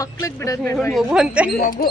ಮಕ್ಳಿಗೆ ಬಿಡೋದು ಮಗು ಅಂತ ಮಗು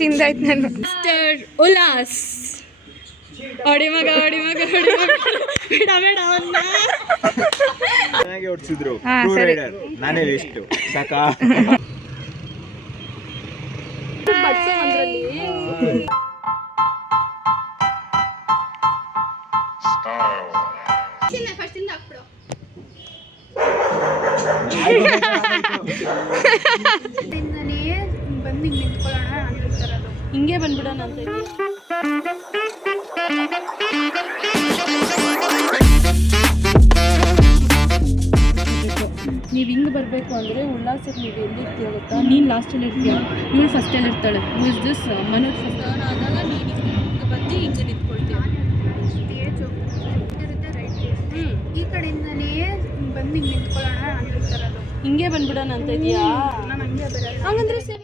ತಿಂದಾಯ್ತು ನಾನು ಮಿಸ್ಟರ್ ಉಲ್ಲಾಸ್ ಹೊಡಿ ಮಗ ಹೊಡಿ ಮಗ ಹೊಡಿ ಮಗ ಬೇಡ ಬೇಡ ಅವನ್ನ ಚೆನ್ನಾಗಿ ಓಡಿಸಿದ್ರು ನಾನೇ ಲಿಸ್ಟ್ ಸಾಕಾ ಹಿಂಗೆ ಬಂದ್ಬಿಡೋಣ ಅಂತ ನೀವು ಹಿಂಗೆ ಬರಬೇಕು ಅಂದರೆ ಉಲ್ಲಾಸಕ್ಕೆ ನೀವು ಎಲ್ಲಿರ್ತೀಯ ಗೊತ್ತಾ? ನೀನು ಲಾಸ್ಟಲ್ಲಿ ಇರ್ತೀಯ, ಇವಳು ಫಸ್ಟಲ್ಲಿ ಇರ್ತಾಳೆ. ಯೂಸ್ ದಿಸ್ ಮನೋಜ್ ಫಸ್ಟ್ ಆದಾಗ ನೀನು ಹಿಂಗೆ ಬಂದು ಹಿಂಗೆ ನಿಂತ್ಕೊಳ್ತೀಯ. ಈ ಕಡೆಯಿಂದನೇ ಬಂದು ಹಿಂಗೆ ನಿಂತ್ಕೊಳ್ಳೋಣ ಅಂತಿರ್ತಾರದು. ಹಿಂಗೆ ಬಂದ್ಬಿಡೋಣ ಅಂತ ಇದೆಯಾ? ನಾನು ಹಂಗೆ ಬರಲ್ಲ. ಹಂಗಂದ್ರೆ ಸರಿ.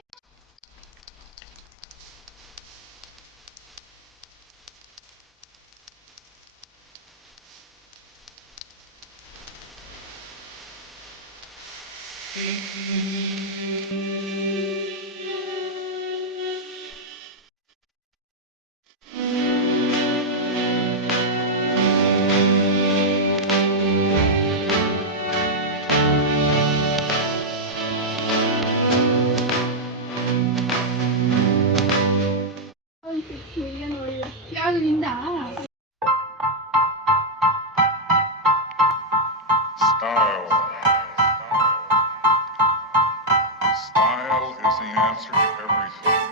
Style is the answer to everything.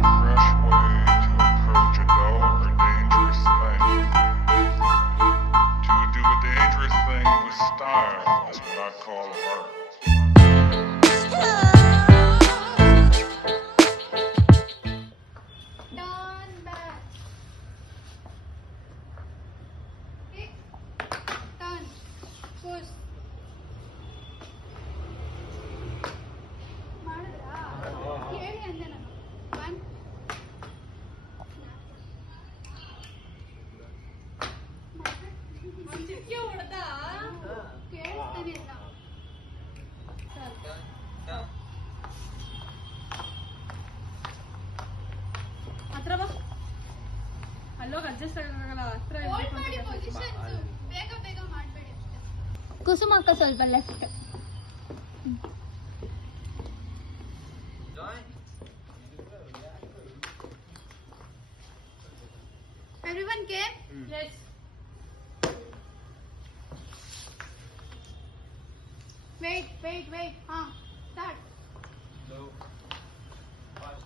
A fresh way to approach a dull or dangerous thing. To do a dangerous thing with style is what I call art. ಹತ್ರ ಬಾ, ಅಲ್ಲೋಗಿ ಅಡ್ಜಸ್ಟ್ ಆಗಲ್ಲ. ಹತ್ರ ಬೇಗ ಮಾಡಬೇಡಿ ಅಷ್ಟೇ. ಕುಸುಮ ಅಕ್ಕ ಸ್ವಲ್ಪ left. Everyone came? Yes. Wait. Start. No.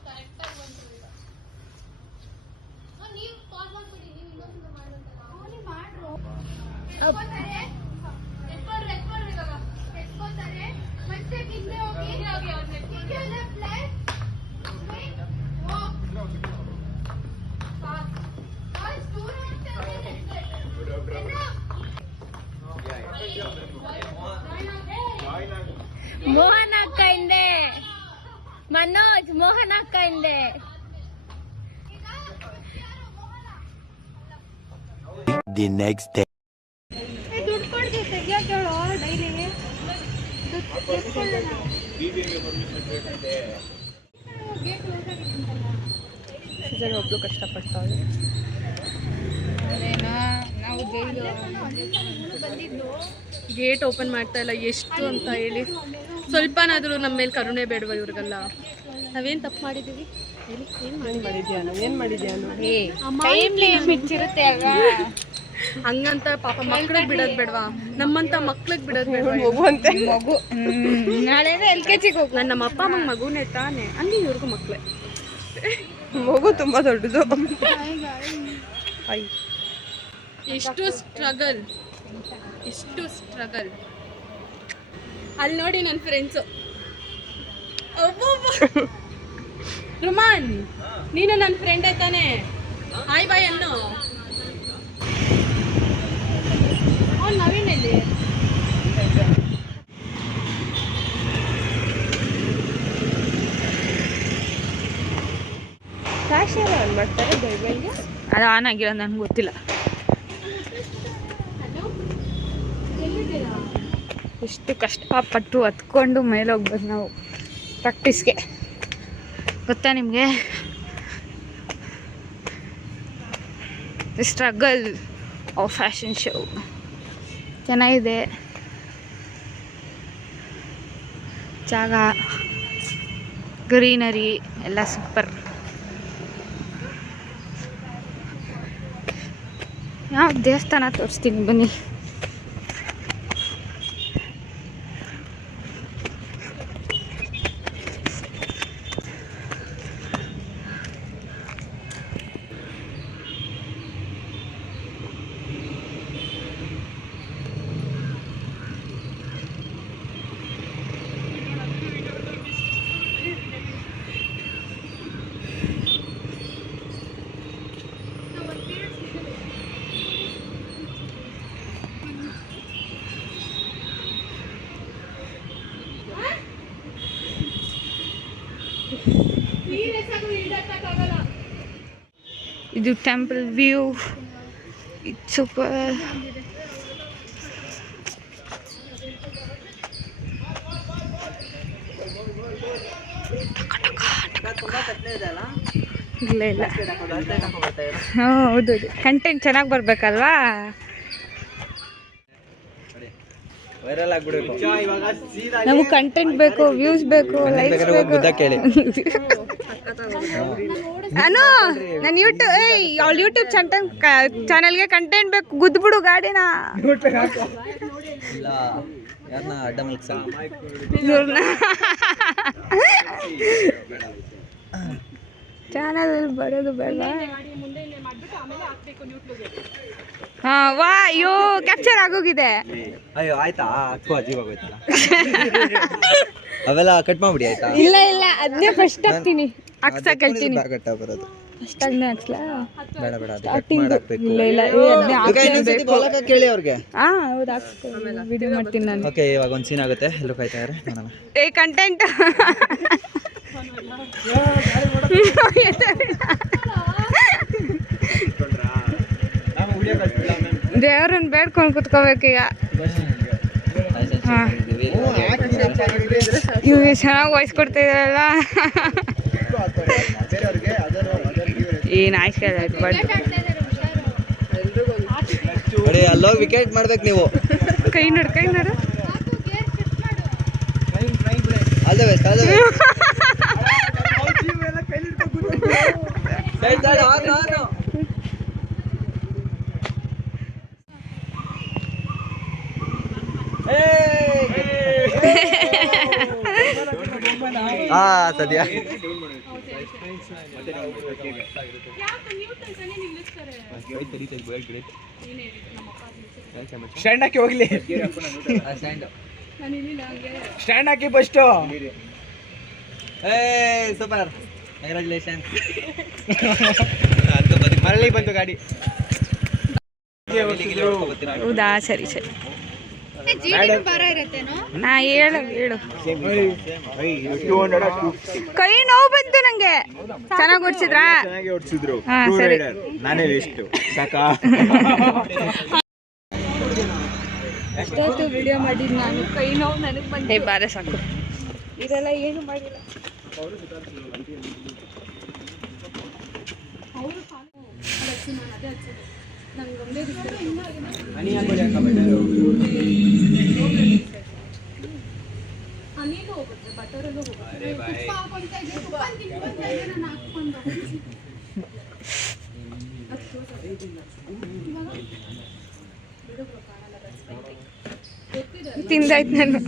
Correct ಆಗಿ ಬಂತು. ನೀವು ಪಾಸ್ ಮಾಡ್ಬಿಡಿ, ನೀವು ಇನ್ನೊಂದು ಮಾಡೋಂತಲ್ಲ. ನೀವು ಮಾಡ್ರು. ಎತ್ಕೋತಾರೆ ಮತ್ತೆ ಹಿಂದೆ ಹೋಗಿ ಲೆಫ್ಟ್ ರೈಟ್ ವಾಕ್ ಪಾಸ್ ದೂರ ಮೋಹನ್ ಅಕ್ಕ ಹಿಂದೆ, ಮನೋಜ್ ಮೋಹನ್ ಅಕ್ಕ ಹಿಂದೆ. The next day. ದುಡ್ಡು ಕೊಡ್ದು ತೆಗಿಯೋಕೆ ಹೇಳೋ ಡೈಲಿ ಒಬ್ಳು ಕಷ್ಟಪಡ್ತಾಳೆ. ಗೇಟ್ ಓಪನ್ ಮಾಡ್ತಾ ಇಲ್ಲ, ಎಷ್ಟು ಅಂತ ಹೇಳಿ. ಸ್ವಲ್ಪನಾದರೂ ನಮ್ಮ ಮೇಲೆ ಕರುಣೆ ಬೇಡವಾ ಇವ್ರಿಗೆಲ್ಲ? ನಾವೇನು ತಪ್ಪು ಮಾಡಿದ್ದೀವಿ ಹೇಳಿ? ಏನು ಮಾಡಿದ್ಯಾ? ಹಂಗಂತ ಪಾಪ ಮಕ್ಳಿಗೆ ಬಿಡೋದು ಬೇಡವಾ? ನಮ್ಮಂತ ಮಕ್ಳಿಗೆ ಬಿಡೋದು ಬೇಡವಾ? ಮಗು ನಾಳೆ LKG ಹೋಗಿ ನಮ್ಮ ಅಪ್ಪ ಅಮ್ಮಂಗೆ ಮಗುನೇ ತಾನೆ, ಹಂಗೆ ಇವ್ರಿಗೂ ಮಕ್ಳೇ. ಮಗು ತುಂಬ ದೊಡ್ಡದು. ಎಷ್ಟು ಸ್ಟ್ರಗಲ್ ಅಲ್ಲಿ ನೋಡಿ ನನ್ನ ಫ್ರೆಂಡ್ಸು. ರುಮಾನ್, ನೀನು ನನ್ನ ಫ್ರೆಂಡ್ ತಾನೆ? ಹಾಯ್ ಬಾಯ್ ಅನ್ನು. ಅವ್ನು ನವೀನಲ್ಲಿ ಫ್ಯಾಷನ್ ಆನ್ ಮಾಡ್ತಾರೆ ಬೈಬಲ್ಗೆ. ಅದು ಆನ್ ಆಗಿರೋ ನನಗೆ ಗೊತ್ತಿಲ್ಲ. ಎಷ್ಟು ಕಷ್ಟಪಟ್ಟು ಹತ್ಕೊಂಡು ಮೇಲೆ ಹೋಗ್ಬೇಕು ನಾವು ಪ್ರಾಕ್ಟೀಸ್ಗೆ, ಗೊತ್ತಾ ನಿಮಗೆ? The struggle of fashion show. ಚೆನ್ನಾಗಿದೆ ಜಾಗ, ಗ್ರೀನರಿ ಎಲ್ಲ ಸೂಪರ್. ಯಾವ ದೇವಸ್ಥಾನ ತೋರಿಸ್ತೀನಿ ಬನ್ನಿ. ಇದು ಟೆಂಪಲ್ ವ್ಯೂ, ಇಟ್ಸ್ ಸೂಪರ್. ಇಲ್ಲ ಇಲ್ಲ, ಹೌದು ಕಂಟೆಂಟ್ ಚೆನ್ನಾಗಿ ಬರ್ಬೇಕಲ್ವಾ? ವೈರಲ್ ಆಗ್ಬಿಡ್ಬೇಕು. ನಮಗೆ ಕಂಟೆಂಟ್ ಬೇಕು, ವ್ಯೂಸ್ ಬೇಕು, ಲೈಕ್ಸ್ ಬೇಕು. ನನ್ನ ಯೂಟ್ಯೂಬ್ ಚಾನಲ್ಗೆ ಕಂಟೆಂಟ್ ಬೇಕು. ಗುದ್ಬಿಡು ಗಾಡಿನ. ಚಾನಲ್ ಬರೋದು ಬೇಡ. ಹಾ ವಾ, ಅಯ್ಯೋ ಕ್ಯಾಪ್ಚರ್ ಆಗೋಗಿದೆ. ಅಯ್ಯೋ ಆಯ್ತಾ, ಅಕ್ಕೂ ಅಜೀವಾಗೋಯ್ತಲ್ಲ. ಅವೆಲ್ಲ ಕಟ್ ಮಾಡ್ಬಿಡಿ ಆಯ್ತಾ? ಇಲ್ಲ ಇಲ್ಲ, ಅದನ್ನೇ ಫಸ್ಟ್ ಹಾಕ್ತೀನಿ, ಹಾಕ್ಸಕ್ ಹೇಳ್ತೀನಿ. ಬರೋದು ಫಸ್ಟ್ ಅದನ್ನೇ ಹಾಕ್ಸ್ಲಾ? ಬೇಡ ಬೇಡ, ಇಲ್ಲ ಇಲ್ಲ, ಅದನ್ನೇ ಹಾಕ್ಬೇಕು. ಕೇಳಿ ಅವ್ರಿಗೆ. ಹಾ ಹೌದು, ಹಾಕ್ಸ್ಕೊ, ವಿಡಿಯೋ ಮಾಡ್ತೀನಿ ನಾನು. ಓಕೆ, ಇವಾಗ ಒಂದು ಸೀನ್ ಆಗುತ್ತೆ, ಎಲ್ಲರೂ ಕಾಯ್ತಾ ಇದ್ದಾರೆ. ಏ ಕಂಟೆಂಟ್ ದೇವ್ರನ್ನ ಬೇಡ್ಕೊಂಡು ಕುತ್ಕೋಬೇಕೀಗ. ಇವ್ರಿಗೆ ಚೆನ್ನಾಗಿ ವಾಯ್ಸ್ ಕೊಡ್ತಾ ಇದಾರಲ್ಲ. ಏನು ಆಯ್ಕೆ ಅಲ್ಲೋಗಿ ವಿಕೆಟ್ ಮಾಡ್ಬೇಕು ನೀವು. ಕೈ ನೋಡು, ಕೈ ನೋಡು. All the best, all the best. ಸದ್ಯ ಸ್ಟ್ಯಾಂಡ್ ಹಾಕಿ ಹೋಗ್ಲಿ. ಸ್ಟ್ಯಾಂಡ್ ಹಾಕಿ ಫಸ್ಟ್. Super, congratulation. ಮರಳಿ ಬಂತು ಗಾಡಿ. ಹೌದಾ, ಸರಿ ಸರಿ. ಹಾ ಹೇಳು ಹೇಳು. ಕೈ ನೋವು ಬಂತು ನಂಗೆ. ಚೆನ್ನಾಗಿ ಓಡಿಸಿದ್ರಾ? ಹಾ ಸರಿ. ನಾನೇ ಎಷ್ಟು ಸಾಕಾ? ಅಷ್ಟೊತ್ತು ವಿಡಿಯೋ ಮಾಡಿದ್ ನಾನು, ಕೈ ನೋವು ನನಗೆ ಬಂದೆ. ಬಾರೆ ಸಾಕು, ಇದೆಲ್ಲ ಏನು ಮಾಡಿಲ್ಲ. ತಿಂದಾಯ್ತು ನಾನು.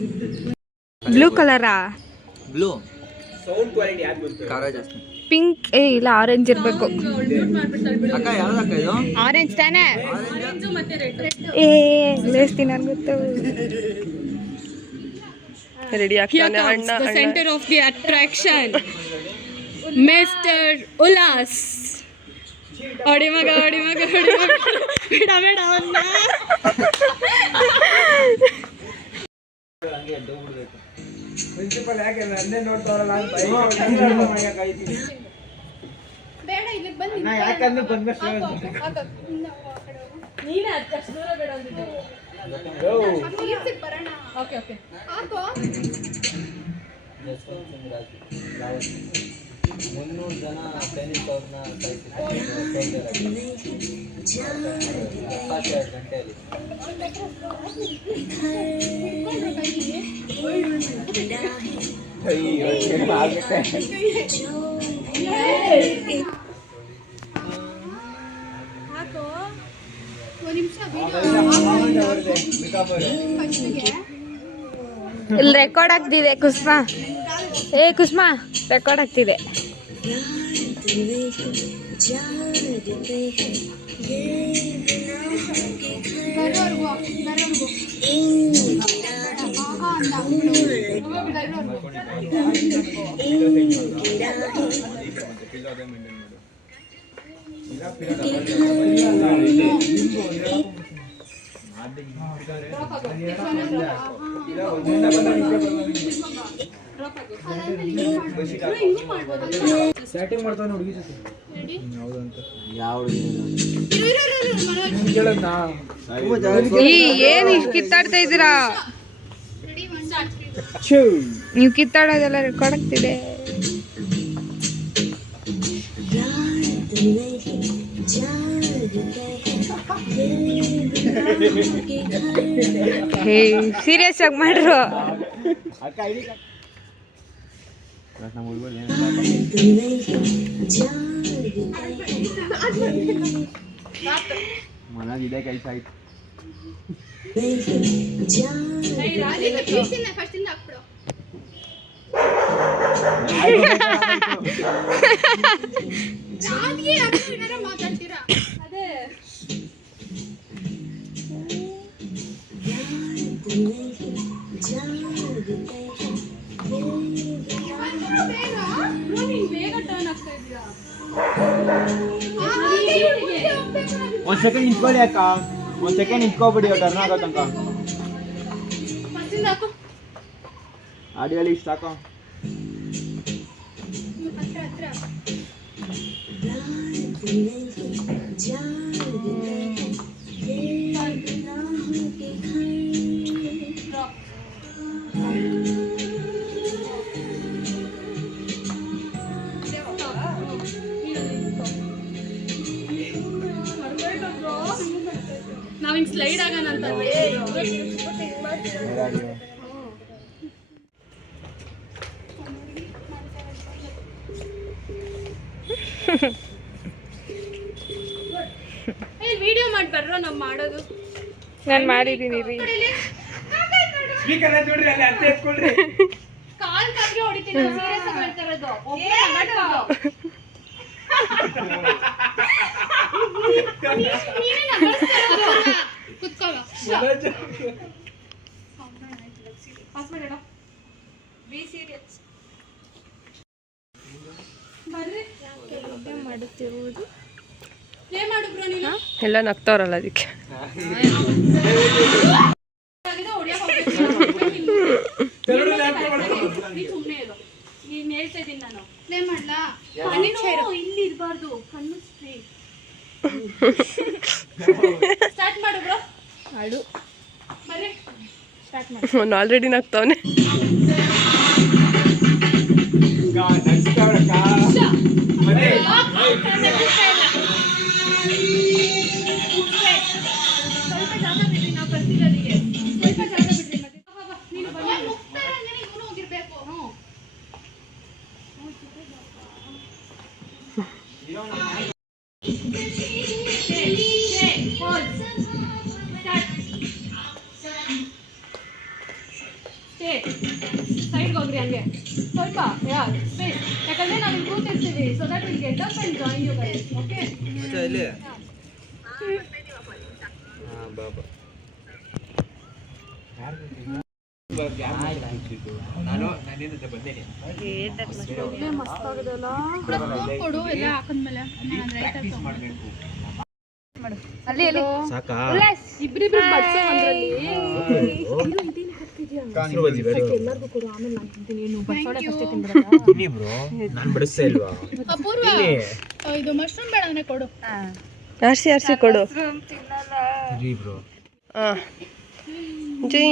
ಬ್ಲೂ ಕಲರಾ? ಬ್ಲೂ ಸೌಂಡ್ ಕ್ವಾಲಿಟಿ ಯಾಕೆ ಬಂತು? ಖಾರ ಜಾಸ್ತಿ. ಪಿಂಕ್ ಇಲ್ಲ, ಆರೆಂಜ್ ಇರಬೇಕು. ಅಕ್ಕ ಯಾವ್ದಕ್ಕ ಇದು? ಆರೆಂಜ್ ತಾನೇ? ಏ ಲೇಸ್ತೀನಿ ನನಗೆ ಗೊತ್ತು. ರೆಡಿ ಆಗ್ತಾನೆ ಅಣ್ಣ. The centre of the attraction mister Ullas. ಹೊಡಿ ಮಗ, ಹೊಡಿ ಮಗ, ಹೊಡಿ ಮಗ. ಬೇಡ ಬೇಡ ಅವನ್ನ. ಬೇಡ ಇಲ್ಲಿಗೆ ಬಂದು ನಾ ಯಾಕಂದ್ರೆ ಬಂದಷ್ಟು ನೀನೇ ಅಷ್ಟು ದೂರ ಬೇಡ ಅಂದಿದ್ದೆ. ಈಚೆಗೆ ಬರೋಣ. ಓಕೆ ಓಕೆ ಹಾಕೋ 300 ಜನ ಟೆನ್ನಿಸ್ ಅವ್ರನ್ನ ಸಾಯಿಸಿದ್ದಾರೆ ಗಂಟೆಯಲ್ಲಿ. ಹಾಕೋ ಒಂದು ನಿಮಿಷ ಇಲ್ಲಿ ರೆಕಾರ್ಡ್ ಆಗ್ತಿದೆ ಕುಸುಮಾ. ಕುಸುಮಾ ರೆಕಾರ್ಡ್ ಆಗ್ತಿದೆ. ಸ್ಟಾರ್ಟಿಂಗ್ ಮಾಡ್ತಾನೆ ಹುಡುಗಿ ಜೊತೆ ಹೌದಂತ ಯಾವ ಏನು ಇಷ್ಟು ಕಿತ್ತಾಡ್ತಾ ಇದ್ದೀರಾ? ರೆಡಿ 1 ನೀವು ಕಿತ್ತಾಡೋದೆಲ್ಲ ರೆಕಾರ್ಡ್ ಆಗ್ತಿದೆ. ಹೇ ಸೀರಿಯಸ್ ಆಗಿ ಮಾಡ್ರು. ಮನಾಗಿದೆ ಕೆಲಸ ಆಯ್ತು. ಫಸ್ಟ್ ಇಂದ ಹಾಕ್ಬಿಡು. ಮಾತಾಡ್ತೀರಾ ಅದೇ ಬೇಗ ಟರ್ನ್ ಆಗ್ತಾ ಇದ್ದೀರಾ. ಒಂದ್ ಸೆಕೆಂಡ್ ನಿಂತ್ಕೊಳ್ಳಿ ಅಕ್ಕ, ಒಂದ್ ಸೆಕೆಂಡ್ ನಿಂತ್ಕೊಬಿಡಿ ಟರ್ನ್ ಆಗೋ ತನಕ. ಫಸ್ಟಿಂದ ಹಾಕು. ಆಡಿಯೋಲಿ ಇಷ್ಟ ಸಾಕು. ಹತ್ರ ನಾವ್ ಹಿಂಗ್ ಸ್ಲೈಡ್ ಆಗೋಣ ಅಂತ ವಿಡಿಯೋ ಮಾಡಿ ಬರ್ರೋ ನಾವ್ ಮಾಡೋದು. ನಾನು ಮಾಡಿದ್ದೀನಿ ರೀ. ಸ್ಪೀಕರ್ ನೋಡ್ರಿ ಅಲ್ಲಿ ಅತ್ತೆ ಎತ್ಕೊಳ್ರಿ. ಕಾಲ್ ಕಾಲ್ಗೆ ಹೊಡಿತೀನಿ. ಸೀರಿಯಸ್ ಆಗಿ ಹೇಳ್ತಾ ಇರೋದು. ಮಾಡುತ್ತಿರುವುದು ಏನ್ ಮಾಡಿಬ್ರೋ ನೀನು? ಎಲ್ಲ ನಗ್ತಾವ್ರಲ್ಲ ಅದಕ್ಕೆ. ಸುಮ್ಮನೆ ಇರು. ನೀನ್ ಹೇಳ್ತಾ ಇದ್ದೀನಿ ನಾನು. ಪ್ಲೇ ಮಾಡ್ಲಾ? ಇಲ್ಲಿ ಇರಬಾರ್ದು. ಕಣ್ಣು ಸ್ಟಾರ್ಟ್ ಮಾಡು ಬ್ರೋ. ಹಾಡು ಬರ್ರಿ ಸ್ಟಾರ್ಟ್ ಮಾಡಿ. ಅವ್ನು ಆಲ್ರೆಡಿ ನಗ್ತಾವನೆ. ಸ್ವಲ್ಪ ಜಾಗ ಬಿಡ್ರಿ, ನಾವು ಬರ್ತಿರೋದಿಗೆ. ಸ್ವಲ್ಪ ಜಾಗ ಬಿಡ್ರಿ. ಮತ್ತೆ ನೀನು ಇವನು ಹೋಗಿರ್ಬೇಕು. ಸೈಡ್ಗೆ ಹೋಗ್ರಿ ಹಂಗೆ ಸ್ವಲ್ಪ ಸ್ಪೇಸ್. ಯಾಕಂದ್ರೆ ನಾವು ಇಲ್ಲಿ ಕೂತಿರ್ತೀವಿ. So that will get up and join you guys. Okay ಇಲ್ಲಿ ನಾನು ನನ್ನಿಂದ ಬಂದೇನೆ. ಮಸ್ತ್ ಆಗೋದಲ್ಲ. ಕೊಡು ಎಲ್ಲ ಹಾಕಿದ್ಮೇಲೆ ಅಲ್ಲಿ ಅಲ್ಲಿ ಸಾಕಾ? ಇಬ್ರಿಬ್ರು ಬಡ್ಸೋ ಅಂದ್ರಲ್ಲಿ. ಮೊಸರು ಬಜ್ಜಿ ಬೇರೆ ಎಲ್ಲರಿಗೂ ಕೊಡು, ಆಮೇಲೆ ನಾನು ತಿಂತೀನಿ. ನೀನು ಬಸವಡೆ ಫಸ್ಟ್ ತಿಂದ್ರಲ್ಲ. ತಿನ್ನಿ ಬ್ರೋ, ನಾನು ಬಡಿಸ್ತಾ ಇಲ್ವಾ? ಅಪೂರ್ವ ಇದು ಮಶ್ರೂಮ್ ಬೇಡ ಅಂದ್ರೆ ಕೊಡು. ಆರ್ಸಿ ಕೊಡು. ಇರಿ ಬ್ರೋ. ಜೈ